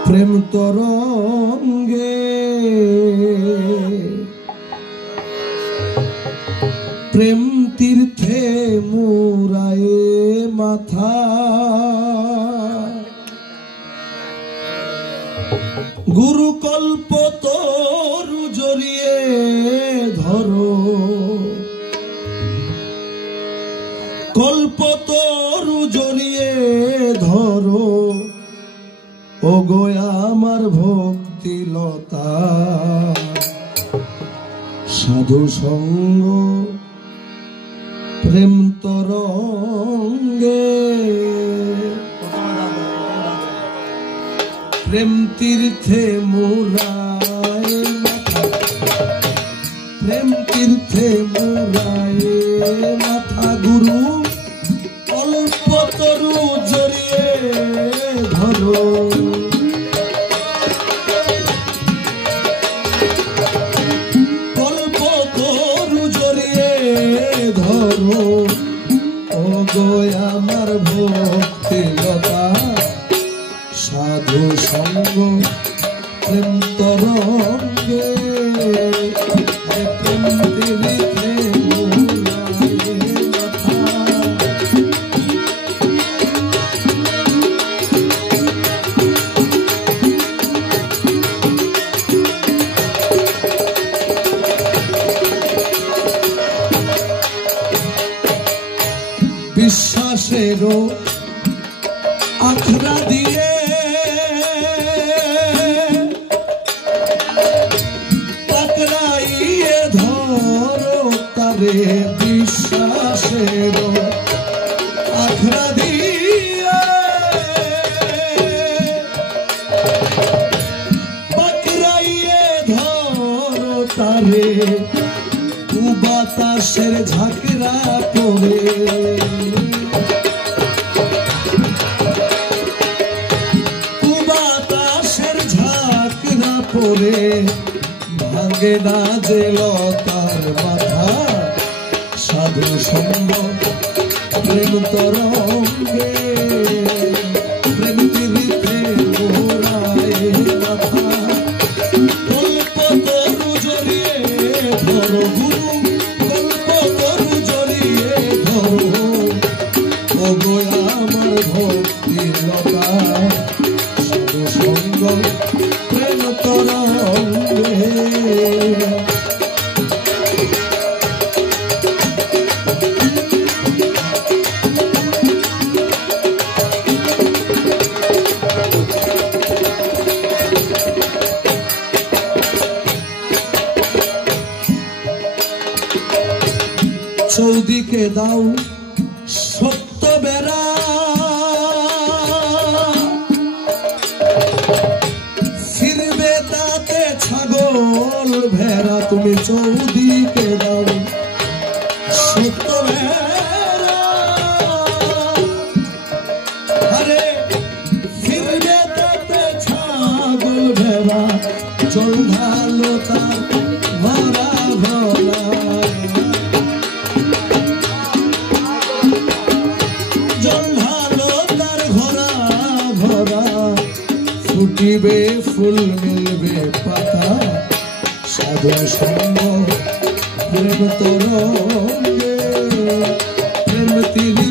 প্রেম তরঙ্গে প্রেম তীর্থে মুরায়ে মাথা গুরু কল্প তরু জড়িয়ে ধরো কল্প তরু জড়িয়ে ধরো ও গো আমার ভক্তি লতা সাধু সঙ্গ প্রেম তরঙ্গে প্রেম তীর্থে মুরায়ে মাথা প্রেম তীর্থে মুরায়ে মাথা গুরু অল্প তরু জড়িয়ে ধরো অল্প তরু জড়িয়ে ধরো ও গো আমার ভক্তি লতা সাধু সঙ্গ প্রেম তরঙ্গে প্রেম তীর্থে বিশ্বাসেরও আখড়া দিয়ে পাকড়াইয়ে ধরো তারে বিশ্বাসেরও আখড়া দিয়ে পাকড়াইয়ে ধরো তারে বাতাসের ঝাঁকড়া পড়ে বাতাসের ঝাঁকড়া পড়ে ভাঙে না যে লতার মাথা সাধু সঙ্গ প্রেম তরঙ্গে প্রেম তীর্থে মোরায়ে মাথা কল্প তরু জড়িয়ে ধরো গুরু কল্প তরু জড়িয়ে ধরো ও গো আমার ভক্তি লতা সাধু সঙ্গ প্রেম তরঙ্গে চৌদিকে দাও সত্য বেড়া ফিরবে তাতে ছাগল ভেড়া তুমি চৌদিকে দাও সত্য বেড়া আরে ফিরবে তাতে ছাগল ভেড়া জল ঢালো তার ভরা ভরা ফুটিবে ফুল মিলবে পাতা সাধু সঙ্গ প্রেম তরঙ্গে প্রেম তীর